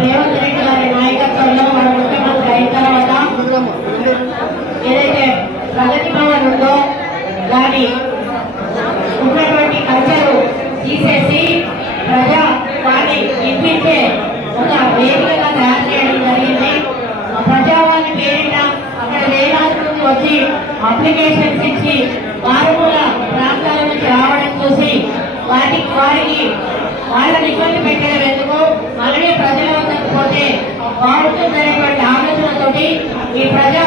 రేవంత్ రెడ్డి గారి నాయకత్వంలో మన ముఖ్యమంత్రి అయిన తర్వాత ఏదైతే ప్రగతి భవన్ ఉందో దాని ఉన్నటువంటి కల్చరు తీసేసి వారిని ఇప్పించే ఒక వేదికగా తయారు చేయడం జరిగింది. ప్రజావాణి పేరిట అక్కడ వేలాది మంది వచ్చి అప్లికేషన్స్ ఇచ్చి మారుమూల ప్రాంతాల నుంచి రావడం చూసి వాళ్ళని ఇబ్బంది పెట్టడం ఎందుకు, అలాగే ప్రజల వద్దకు పోతే బాగుంటుందనేటువంటి ఆలోచనతోటి ఈ ప్రజా